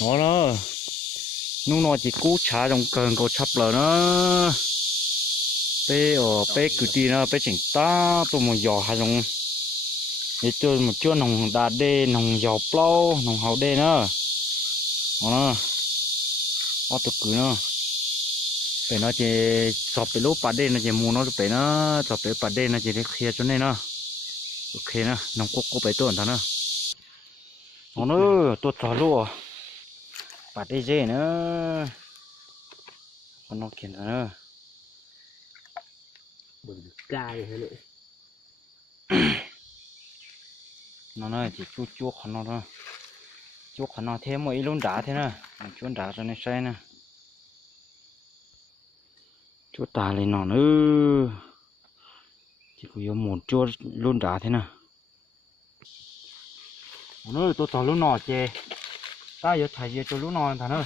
nó nu nó chỉ cú trả trong cơn cô chấp là nó bé ở bé cứ đi nó bé chỉnh ta tôi một giò hai trong để chơi một chỗ nòng đá đê nòng giò plau nòng hậu đê nữa nó nó tôi cứ nó phải nó chỉ sọpไปlúc ปลา đê nó chỉ mua nó phải nó sọpไป ปลา đê nó chỉ để kia cho nên nó ok nó nòng cố phải tuần thằng nó tôi thở luôn ปลา đê dễ nữa con nó kiện nữa bừng cay thế nữa nó chỉ chuột chuột nó thôi chuột nó thêm một ít luôn đá thế nè chuột đá cho nên say nè chuột tà lên nó nữa chỉ có một chuột luôn đá thế nè nó tôi tỏ luôn nọ chê ta giờ thầy giờ cho luôn nọ thằng ơi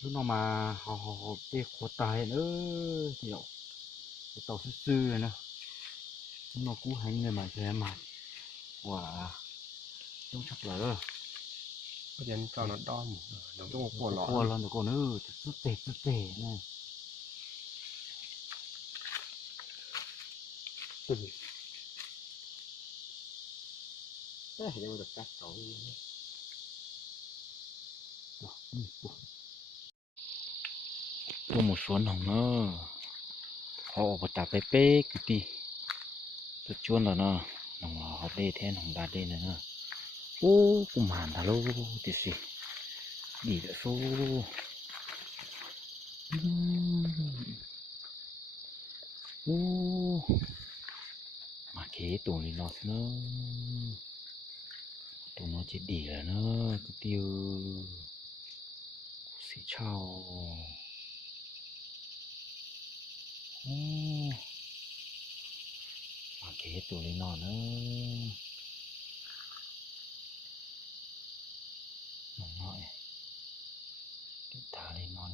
lúc nào mà họ cái khổ tài nữa kiểu tàu sư sư này nè nó cú hành này mà thế mà quả trong chắc là bây giờ cho nó đom nó có một quả cua lọ lần được con nữa chút tệ này thế thì được cắt cậu có một số nòng nữa họ bắt tập bé bé cái gì tôi chuồn là nó nòng họ đê thế nòng đá đê này nữa ô cũng hàn thà lô thì gì đi được số ô mà cái tụi này nó chỉ đi là nó cái tiêu xí chào ô mà cái tụi này nó nói cái thả lên nó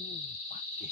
Có tuổi.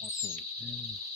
Có tuổi.